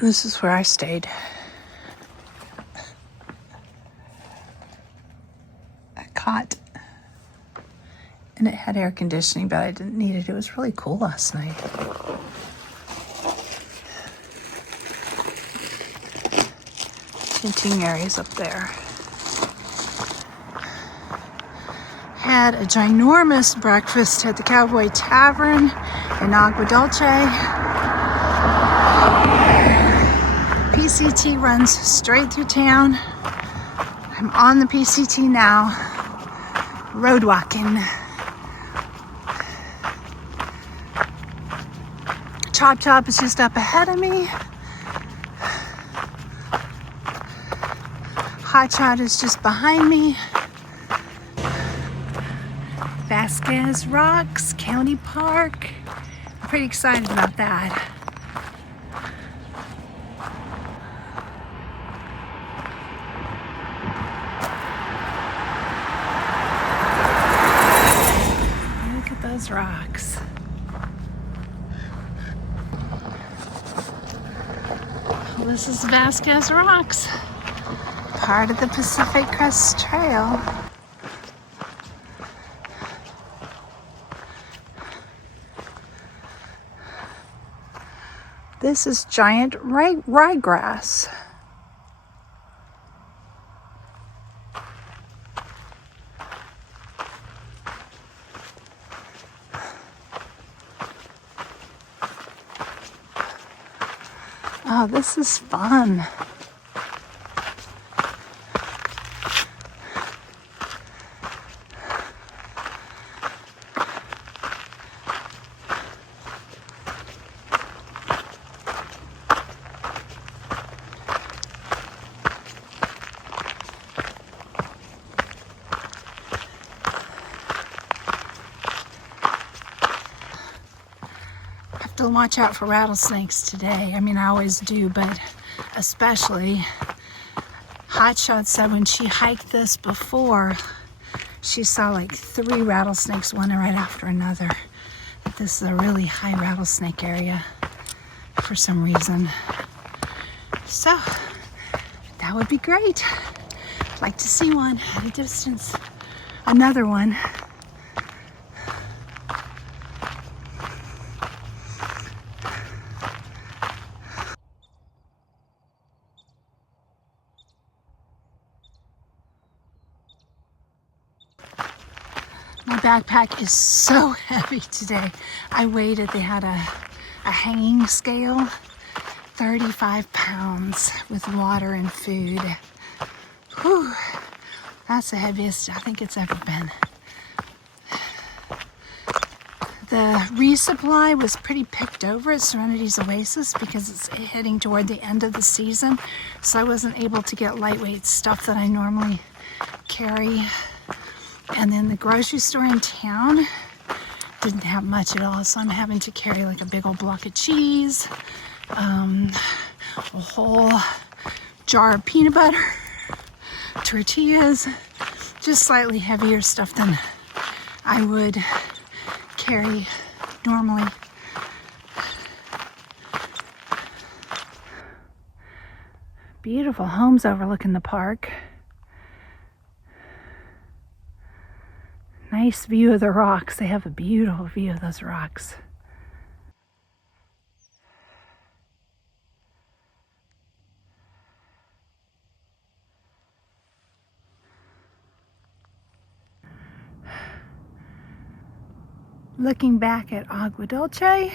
This is where I stayed. A cot. And it had air conditioning, but I didn't need it. It was really cool last night. Tinting areas up there. Had a ginormous breakfast at the Cowboy Tavern in Agua Dulce. PCT runs straight through town. I'm on the PCT now, road walking. Chop Chop is just up ahead of me. Hot Shot is just behind me. Vasquez Rocks, County Park. I'm pretty excited about that. Look at those rocks. Well, this is Vasquez Rocks, part of the Pacific Crest Trail. This is giant ryegrass. Oh, this is fun. To watch out for rattlesnakes today. I mean, I always do, but especially Hot Shot said when she hiked this before, she saw like 3 rattlesnakes, one right after another. This is a really high rattlesnake area for some reason. So that would be great. I'd like to see one at a distance. Another one. My backpack is so heavy today. I weighed it. They had a hanging scale, 35 pounds with water and food. Whew, that's the heaviest I think it's ever been. The resupply was pretty picked over at Serenity's Oasis because it's heading toward the end of the season. So I wasn't able to get lightweight stuff that I normally carry. And then the grocery store in town didn't have much at all, so I'm having to carry like a big old block of cheese, a whole jar of peanut butter, tortillas, just slightly heavier stuff than I would carry normally. Beautiful homes overlooking the park. Nice view of the rocks. They have a beautiful view of those rocks. Looking back at Agua Dulce.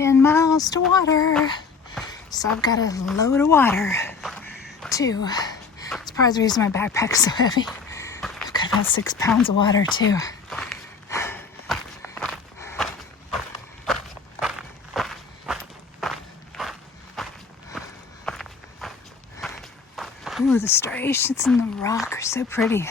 10 miles to water. So I've got a load of water too. It's probably the reason my backpack's so heavy. I've got about 6 pounds of water too. Ooh, the striations in the rock are so pretty.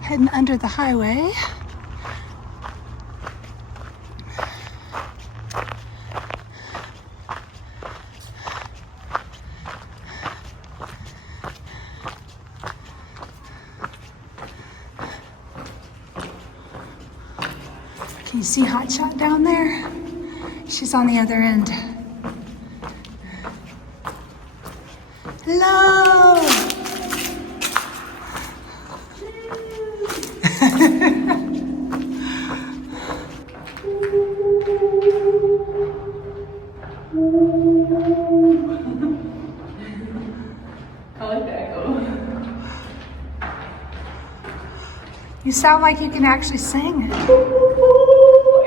Heading under the highway. Can you see Hotshot down there? She's on the other end. Hello! I like the echo. You sound like you can actually sing.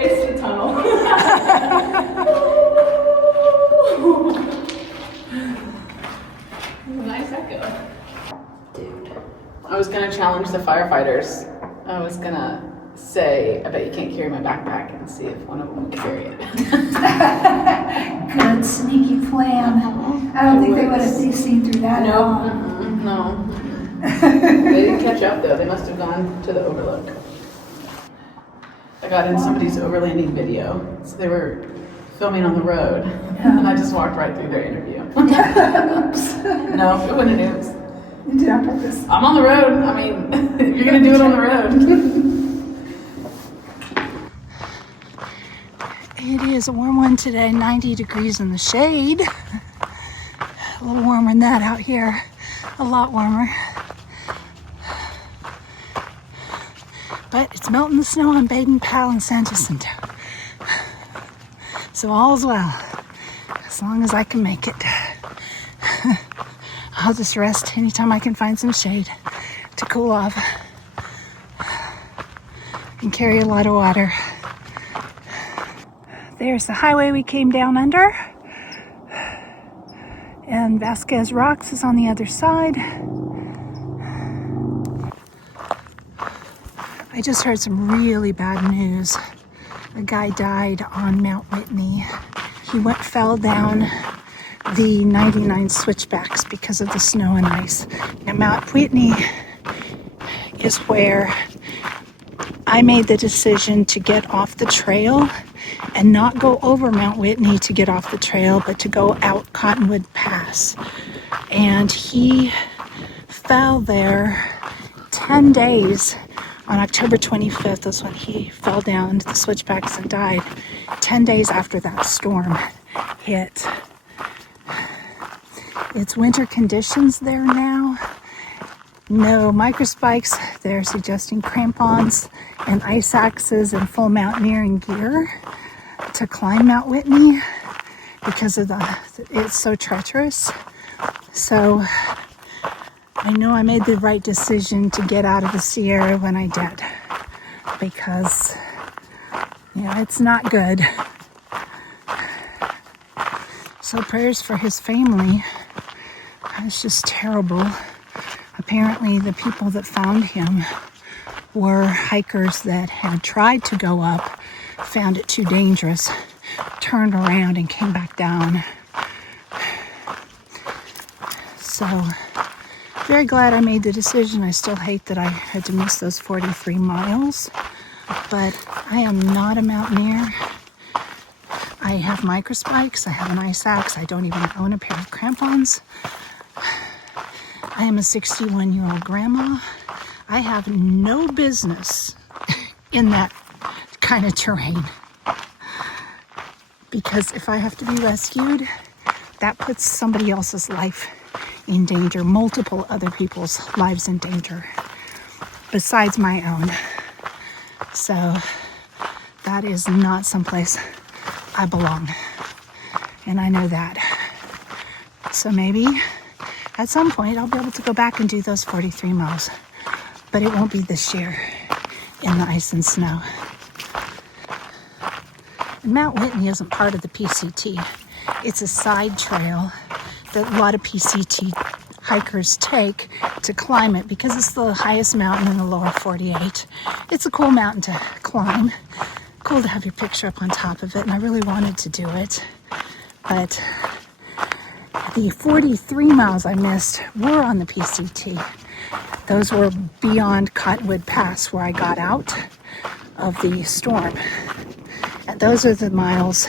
It's the tunnel. Nice echo. Dude. I was gonna challenge the firefighters. I was gonna say, I bet you can't carry my backpack, and see if one of them would carry it. Good sneaky plan. I don't think they would have seen through that at all. No. They didn't catch up though. They must have gone to the overlook. I got in somebody's overlanding video. So they were filming on the road, and I just walked right through their interview. Oops. No, it wasn't an oops. You did on purpose. I'm on the road. I mean, you're gonna do it on the road. It is a warm one today, 90 degrees in the shade. A little warmer than that out here. A lot warmer. But it's melting the snow on Baden Powell and San Jacinto. So all's well, as long as I can make it. I'll just rest anytime I can find some shade to cool off and carry a lot of water. There's the highway we came down under, and Vasquez Rocks is on the other side. I just heard some really bad news. A guy died on Mount Whitney. He fell down the 99 switchbacks because of the snow and ice. Now, Mount Whitney is where I made the decision to get off the trail and not go over Mount Whitney to get off the trail, but to go out Cottonwood Pass. And he fell there 10 days. On October 25th, that's when he fell down the switchbacks and died. 10 days after that storm hit. It's winter conditions there now. No microspikes. They're suggesting crampons and ice axes and full mountaineering gear to climb Mount Whitney because of it's so treacherous. So I know I made the right decision to get out of the Sierra when I did, because, it's not good. So prayers for his family. It's just terrible. Apparently the people that found him were hikers that had tried to go up, found it too dangerous, turned around and came back down. So very glad I made the decision. I still hate that I had to miss those 43 miles, but I am not a mountaineer. I have microspikes, I have an ice axe, I don't even own a pair of crampons. I am a 61-year-old grandma. I have no business in that kind of terrain, because if I have to be rescued, that puts somebody else's life in danger, multiple other people's lives in danger, besides my own. So that is not someplace I belong. And I know that. So maybe at some point I'll be able to go back and do those 43 miles. But it won't be this year in the ice and snow. And Mount Whitney isn't part of the PCT. It's a side trail that a lot of PCT hikers take to climb it because it's the highest mountain in the lower 48. It's a cool mountain to climb. Cool to have your picture up on top of it, and I really wanted to do it. But the 43 miles I missed were on the PCT. Those were beyond Cottonwood Pass where I got out of the storm. And those are the miles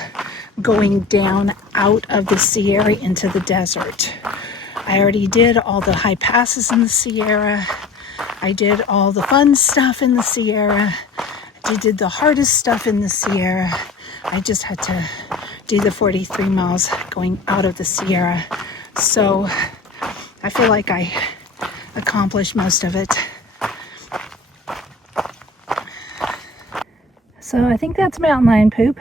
going down out of the Sierra into the desert. I already did all the high passes in the Sierra. I did all the fun stuff in the Sierra. I did the hardest stuff in the Sierra. I just had to do the 43 miles going out of the Sierra. So I feel like I accomplished most of it. So I think that's mountain lion poop.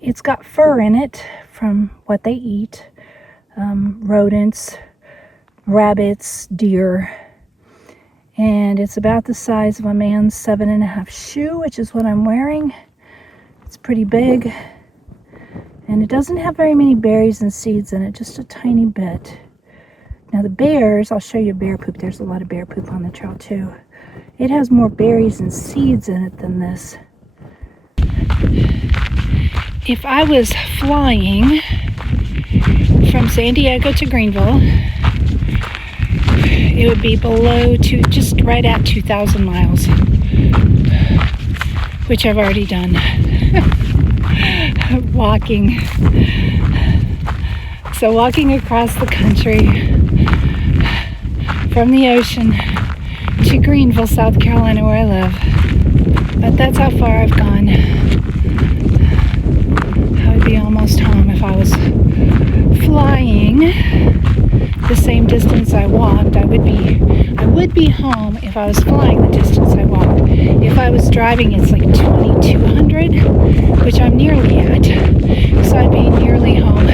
It's got fur in it from what they eat. Rodents, rabbits, deer. And it's about the size of a man's 7.5 shoe, which is what I'm wearing. It's pretty big. And it doesn't have very many berries and seeds in it, just a tiny bit. Now the bears, I'll show you bear poop. There's a lot of bear poop on the trail too. It has more berries and seeds in it than this. If I was flying from San Diego to Greenville, it would be below just right at 2,000 miles, which I've already done. Walking. So walking across the country from the ocean to Greenville, South Carolina, where I live. But that's how far I've gone. I would be almost home if I was flying the same distance I walked. I would be home if I was flying the distance I walked. If I was driving, it's like 2,200, which I'm nearly at. So I'd be nearly home.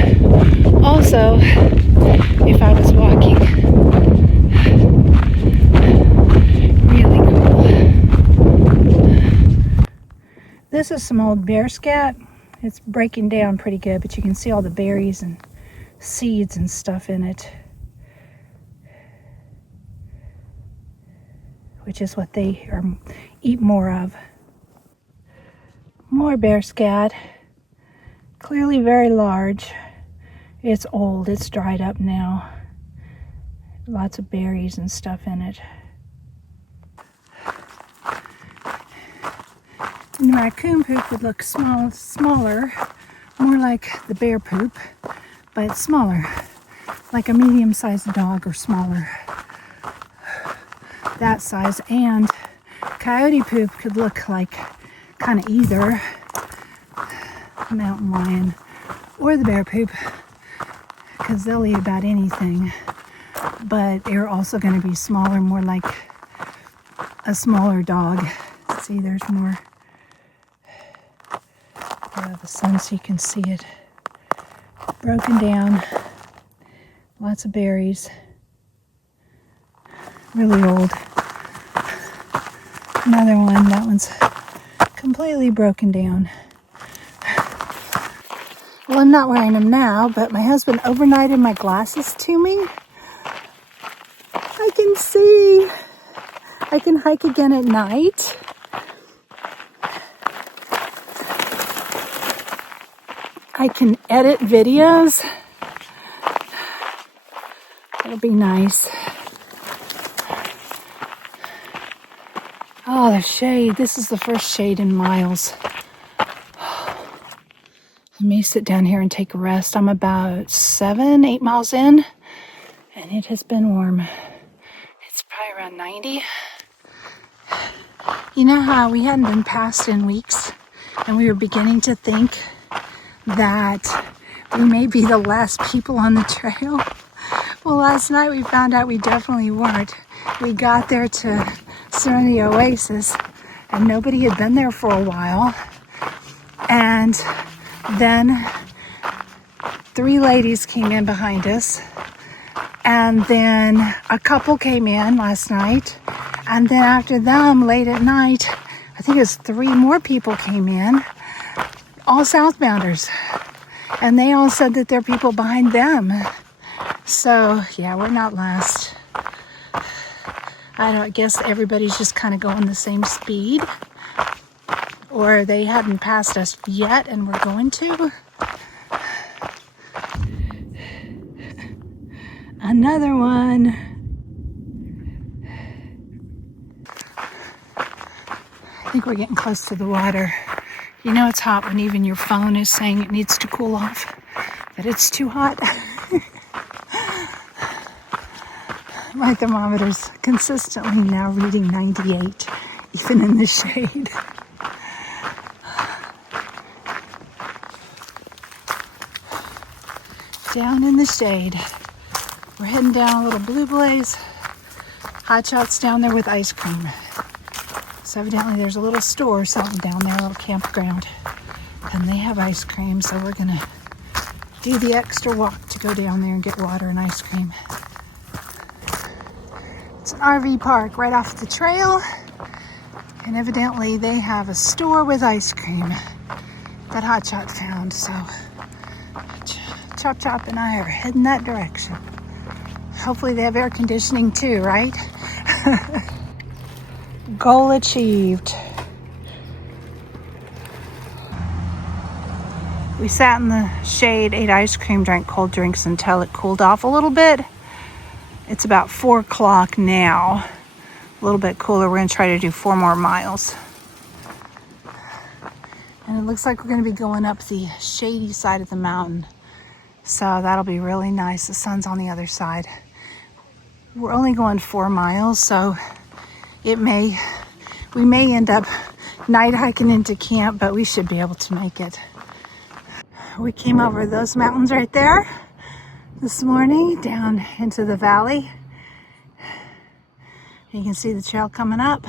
Also, if I was walking. Really cool. This is some old bear scat. It's breaking down pretty good, but you can see all the berries and seeds and stuff in it, which is what they eat more of. More bear scat, clearly very large. It's old, it's dried up now. Lots of berries and stuff in it. And raccoon poop would look smaller, more like the bear poop, but it's smaller, like a medium-sized dog or smaller. That size. And coyote poop could look like kind of either the mountain lion or the bear poop, because they'll eat about anything, but they're also going to be smaller, more like a smaller dog. See, there's more of the sun so you can see it. Broken down, lots of berries, really old. Another one, that one's completely broken down. Well, I'm not wearing them now, but my husband overnighted my glasses to me. I can see. I can hike again at night. I can edit videos. It'll be nice. Oh, the shade. This is the first shade in miles. Let me sit down here and take a rest. I'm about 7-8 miles in, and it has been warm. It's probably around 90. You know how we hadn't been passed in weeks, and we were beginning to think that we may be the last people on the trail? Well, last night we found out we definitely weren't. We got there to Serenity Oasis, and nobody had been there for a while. And then 3 ladies came in behind us, and then a couple came in last night, and then after them, late at night, I think it was 3 more people came in, all southbounders, and they all said that there are people behind them. So yeah, we're not last. I don't guess everybody's just kind of going the same speed, or they hadn't passed us yet and we're going to. Another one. I think we're getting close to the water. You know it's hot when even your phone is saying it needs to cool off, that it's too hot. My thermometer's consistently now reading 98, even in the shade. Down in the shade. We're heading down a little Blue Blaze. Hot Shots down there with ice cream. So evidently there's a little store or something down there, a little campground. And they have ice cream, so we're gonna do the extra walk to go down there and get water and ice cream. It's an RV park right off the trail, and evidently they have a store with ice cream that Hot Shot found, so Chop Chop and I are heading that direction. Hopefully they have air conditioning too, right? Goal achieved. We sat in the shade, ate ice cream, drank cold drinks until it cooled off a little bit. It's about 4 o'clock now. A little bit cooler. We're going to try to do 4 more miles. And it looks like we're going to be going up the shady side of the mountain. So that'll be really nice. The sun's on the other side. We're only going 4 miles, so we may end up night hiking into camp, but we should be able to make it. We came over those mountains right there this morning, down into the valley. You can see the trail coming up.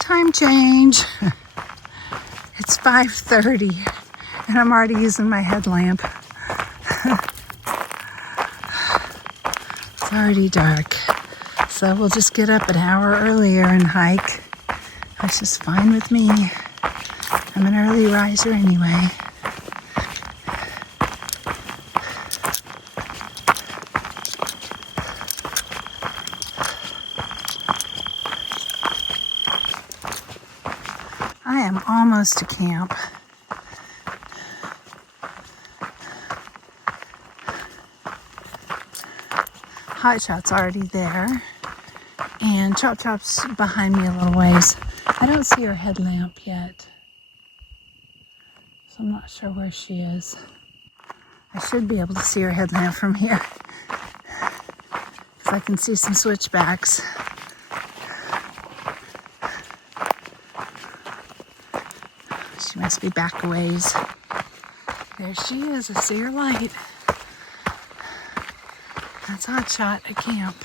Time change. It's 5:30 and I'm already using my headlamp. It's already dark. So we'll just get up an hour earlier and hike. That's just fine with me. I'm an early riser anyway. I am almost to camp. Hot Shot's already there, and Chop Chop's behind me a little ways. I don't see her headlamp yet, so I'm not sure where she is. I should be able to see her headlamp from here, because I can see some switchbacks. She must be back a ways. There she is. I see her light. That's Hot Shot at camp.